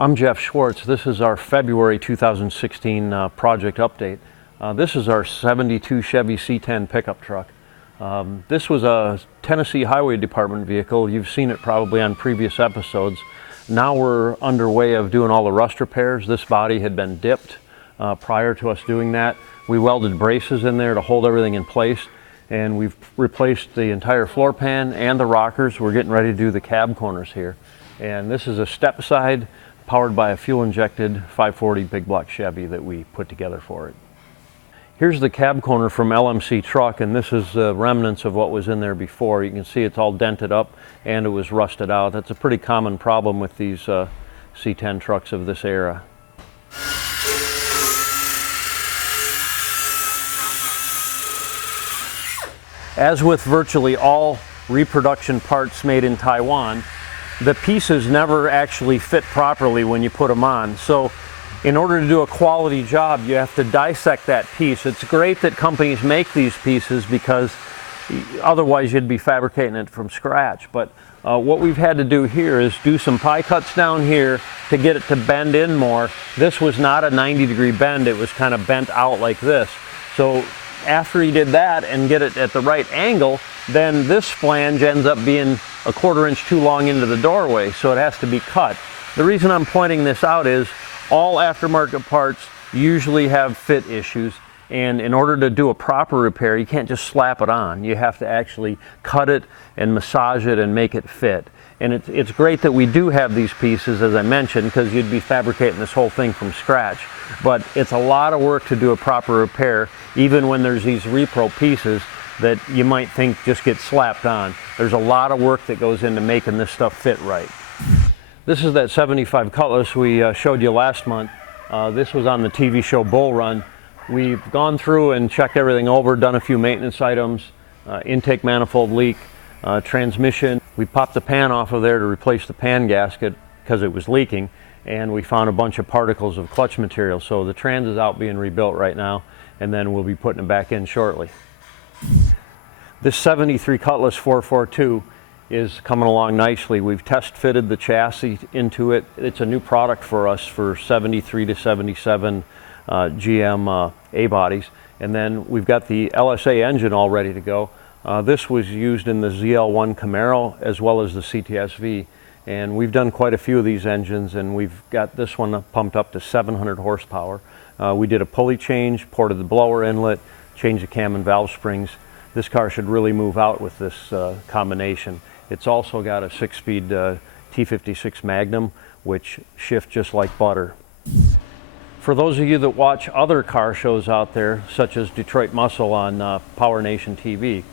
I'm Jeff Schwartz. This is our February 2016 project update. This is our 72 Chevy C10 pickup truck. This was a Tennessee Highway Department vehicle. You've seen it probably on previous episodes. Now we're underway of doing all the rust repairs. This body had been dipped prior to us doing that. We welded braces in there to hold everything in place, and we've replaced the entire floor pan and the rockers. We're getting ready to do the cab corners here. And this is a step side powered by a fuel-injected 540 big block Chevy that we put together for it. Here's the cab corner from LMC truck, and this is the remnants of what was in there before. You can see it's all dented up and it was rusted out. That's a pretty common problem with these C10 trucks of this era. As with virtually all reproduction parts made in Taiwan, the pieces never actually fit properly when you put them on. So in order to do a quality job, you have to dissect that piece. It's great that companies make these pieces because otherwise you'd be fabricating it from scratch. But what we've had to do here is do some pie cuts down here to get it to bend in more. This was not a 90-degree bend, it was kind of bent out like this. So after he did that and get it at the right angle, then this flange ends up being a 1/4 inch too long into the doorway, so it has to be cut. The reason I'm pointing this out is all aftermarket parts usually have fit issues, and in order to do a proper repair, you can't just slap it on. You have to actually cut it and massage it and make it fit. And it's great that we do have these pieces, as I mentioned, because you'd be fabricating this whole thing from scratch. But it's a lot of work to do a proper repair, even when there's these repro pieces that you might think just get slapped on. There's a lot of work that goes into making this stuff fit right. This is that 75 Cutlass we showed you last month. This was on the TV show Bull Run. We've gone through and checked everything over, done a few maintenance items, intake manifold leak, transmission. We popped the pan off of there to replace the pan gasket because it was leaking, and we found a bunch of particles of clutch material. So the trans is out being rebuilt right now, and then we'll be putting it back in shortly. This 73 Cutlass 442 is coming along nicely. We've test fitted the chassis into it. It's a new product for us for 73 to 77 GM A bodies. And then we've got the LSA engine all ready to go. This was used in the ZL1 Camaro as well as the CTSV. And we've done quite a few of these engines, and we've got this one pumped up to 700 horsepower. We did a pulley change, ported the blower inlet, changed the cam and valve springs. This car should really move out with this combination. It's also got a 6-speed T56 Magnum, which shifts just like butter. For those of you that watch other car shows out there, such as Detroit Muscle on Power Nation TV,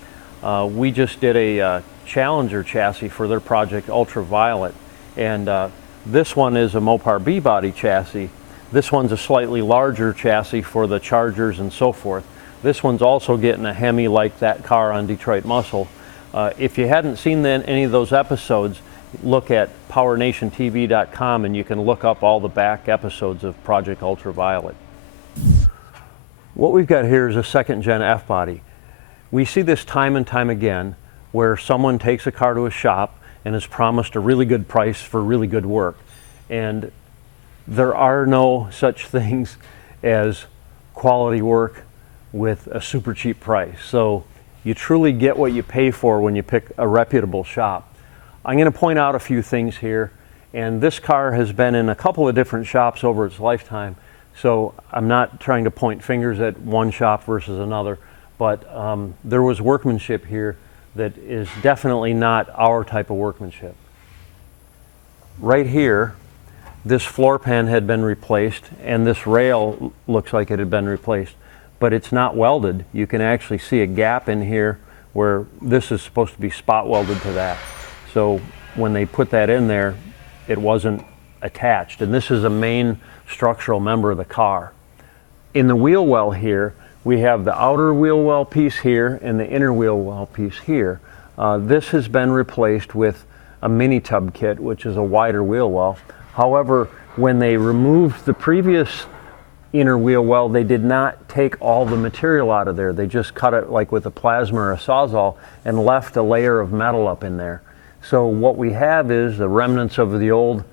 we just did a Challenger chassis for their project Ultraviolet, and this one is a Mopar B-body chassis. This one's a slightly larger chassis for the Chargers and so forth. This one's also getting a Hemi like that car on Detroit Muscle. If you hadn't seen any of those episodes, look at PowerNationTV.com and you can look up all the back episodes of Project Ultraviolet. What we've got here is a 2nd gen F-body. We see this time and time again where someone takes a car to a shop and is promised a really good price for really good work. And there are no such things as quality work with a super cheap price. So you truly get what you pay for when you pick a reputable shop. I'm going to point out a few things here, and this car has been in a couple of different shops over its lifetime, so I'm not trying to point fingers at one shop versus another, but there was workmanship here that is definitely not our type of workmanship. Right here, this floor pan had been replaced, and this rail looks like it had been replaced, but it's not welded. You can actually see a gap in here where this is supposed to be spot welded to that. So when they put that in there, it wasn't attached. And this is a main structural member of the car. In the wheel well here, we have the outer wheel well piece here and the inner wheel well piece here. This has been replaced with a mini tub kit, which is a wider wheel well. However, when they removed the previous inner wheel well, they did not take all the material out of there. They just cut it like with a plasma or a sawzall and left a layer of metal up in there. So what we have is the remnants of the old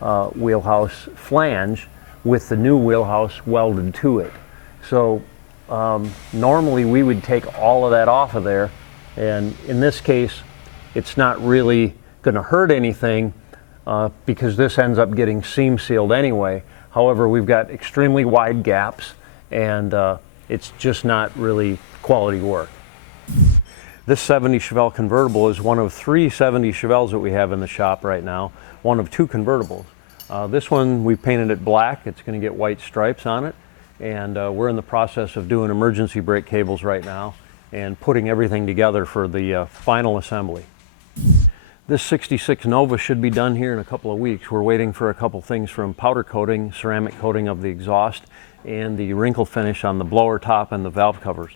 wheelhouse flange with the new wheelhouse welded to it. So normally we would take all of that off of there, and in this case it's not really going to hurt anything because this ends up getting seam sealed anyway. However, we've got extremely wide gaps, and it's just not really quality work. This 70 Chevelle convertible is one of 3 70 Chevelles that we have in the shop right now, one of 2 convertibles. This one we painted it black. It's going to get white stripes on it, and we're in the process of doing emergency brake cables right now and putting everything together for the final assembly. This 66 Nova should be done here in a couple of weeks. We're waiting for a couple things from powder coating, ceramic coating of the exhaust, and the wrinkle finish on the blower top and the valve covers.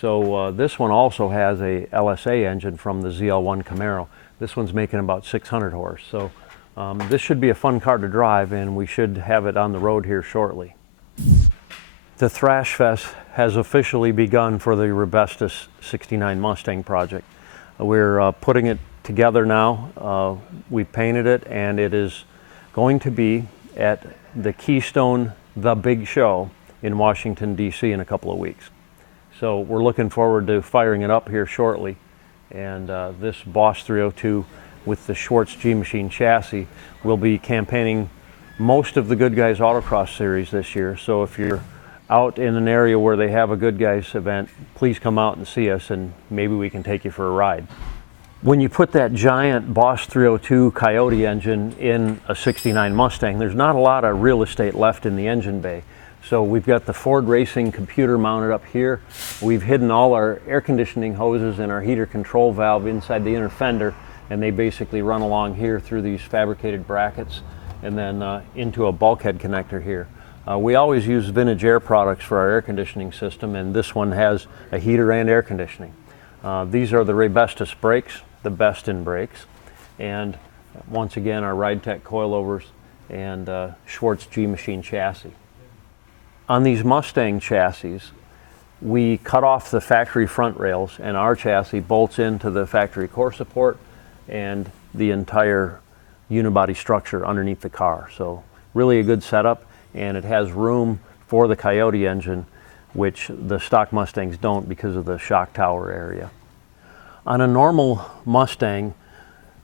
So this one also has a LSA engine from the ZL1 Camaro. This one's making about 600 horse. So this should be a fun car to drive, and we should have it on the road here shortly. The Thrash Fest has officially begun for the Rebestos 69 Mustang project. We're putting it together now. We painted it, and it is going to be at the Keystone The Big Show in Washington, D.C. in a couple of weeks. So we're looking forward to firing it up here shortly. And this Boss 302 with the Schwartz G-Machine chassis will be campaigning most of the Good Guys Autocross series this year. So if you're out in an area where they have a Good Guys event, please come out and see us, and maybe we can take you for a ride. When you put that giant Boss 302 Coyote engine in a 69 Mustang, there's not a lot of real estate left in the engine bay. So we've got the Ford Racing computer mounted up here. We've hidden all our air conditioning hoses and our heater control valve inside the inner fender, and they basically run along here through these fabricated brackets and then into a bulkhead connector here. We always use Vintage Air products for our air conditioning system, and this one has a heater and air conditioning. These are the Rebestos brakes, the best in brakes, and once again our RideTech coilovers and Schwartz G-Machine chassis. On these Mustang chassis, we cut off the factory front rails, and our chassis bolts into the factory core support and the entire unibody structure underneath the car. So really a good setup, and it has room for the Coyote engine, which the stock Mustangs don't because of the shock tower area. On a normal Mustang,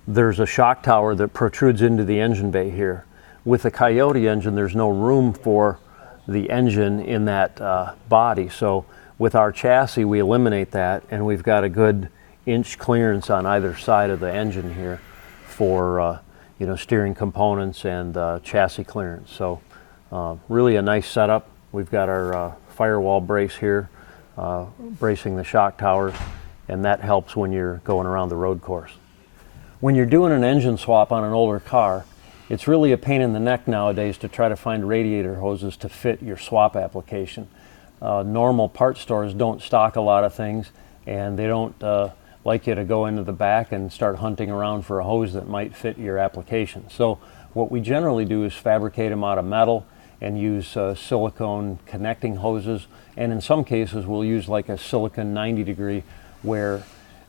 there's a shock tower that protrudes into the engine bay here. With the Coyote engine, there's no room for the engine in that body. So with our chassis, we eliminate that, and we've got a good inch clearance on either side of the engine here for steering components and chassis clearance. So really a nice setup. We've got our firewall brace here bracing the shock towers, and that helps when you're going around the road course. When you're doing an engine swap on an older car, it's really a pain in the neck nowadays to try to find radiator hoses to fit your swap application. Normal parts stores don't stock a lot of things, and they don't like you to go into the back and start hunting around for a hose that might fit your application. So what we generally do is fabricate them out of metal and use silicone connecting hoses, and in some cases we'll use like a silicone 90 degree where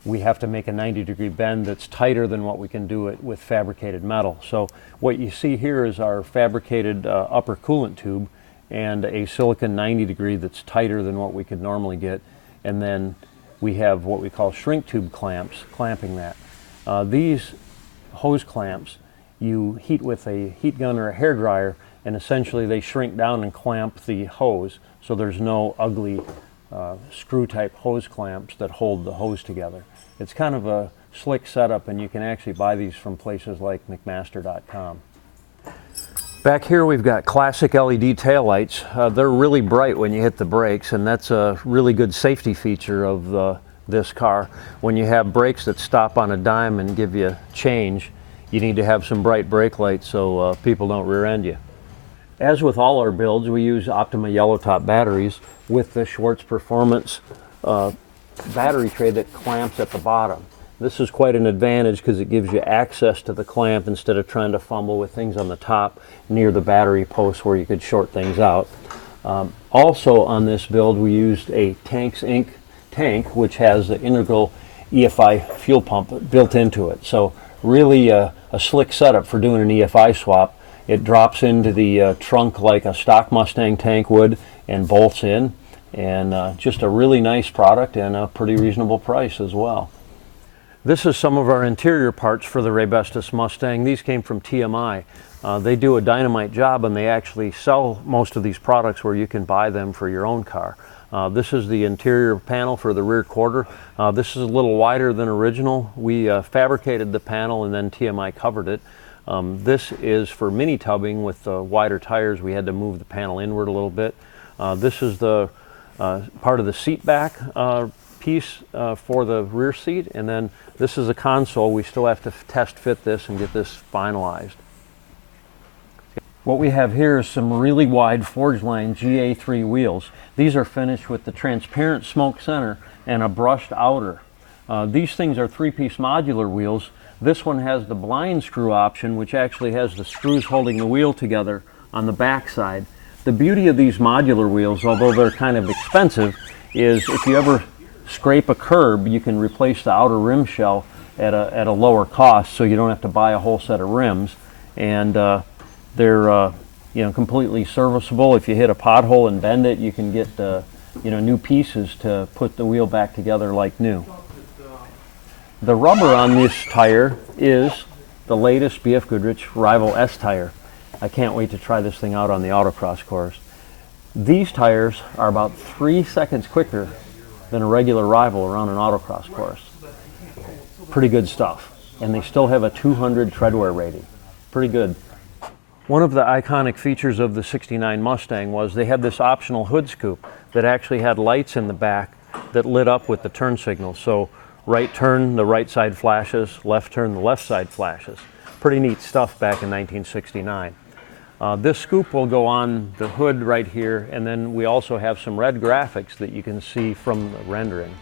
we have to make a 90-degree bend that's tighter than what we can do it with fabricated metal. So what you see here is our fabricated upper coolant tube and a silicone 90-degree that's tighter than what we could normally get. And then we have what we call shrink tube clamps clamping that. These hose clamps you heat with a heat gun or a hair dryer, and essentially they shrink down and clamp the hose, so there's no ugly screw type hose clamps that hold the hose together. It's kind of a slick setup, and you can actually buy these from places like McMaster.com. Back here we've got classic LED taillights. They're really bright when you hit the brakes, and that's a really good safety feature of this car. When you have brakes that stop on a dime and give you change, you need to have some bright brake lights so people don't rear end you. As with all our builds, we use Optima yellow top batteries with the Schwartz Performance battery tray that clamps at the bottom. This is quite an advantage because it gives you access to the clamp instead of trying to fumble with things on the top near the battery post where you could short things out. Also on this build we used a Tanks Inc. tank which has the integral EFI fuel pump built into it. So really a slick setup for doing an EFI swap. It drops into the trunk like a stock Mustang tank would and bolts in, and just a really nice product and a pretty reasonable price as well. This is some of our interior parts for the Raybestos Mustang. These came from TMI. They do a dynamite job, and they actually sell most of these products where you can buy them for your own car. This is the interior panel for the rear quarter. This is a little wider than original. We fabricated the panel and then TMI covered it. This is for mini tubbing with the wider tires. We had to move the panel inward a little bit. This is the part of the seat back piece for the rear seat, and then this is a console. We still have to test fit this and get this finalized. What we have here is some really wide Forgeline GA3 wheels. These are finished with the transparent smoke center and a brushed outer. These things are 3-piece modular wheels. This one has the blind screw option, which actually has the screws holding the wheel together on the back side. The beauty of these modular wheels, although they're kind of expensive, is if you ever scrape a curb, you can replace the outer rim shell at a lower cost, so you don't have to buy a whole set of rims. And they're completely serviceable. If you hit a pothole and bend it, you can get new pieces to put the wheel back together like new. The rubber on this tire is the latest BF Goodrich Rival S tire. I can't wait to try this thing out on the autocross course. These tires are about 3 seconds quicker than a regular Rival around an autocross course. Pretty good stuff. And they still have a 200 treadwear rating. Pretty good. One of the iconic features of the '69 Mustang was they had this optional hood scoop that actually had lights in the back that lit up with the turn signals. So right turn, the right side flashes, left turn, the left side flashes. Pretty neat stuff back in 1969. This scoop will go on the hood right here, and then we also have some red graphics that you can see from the rendering.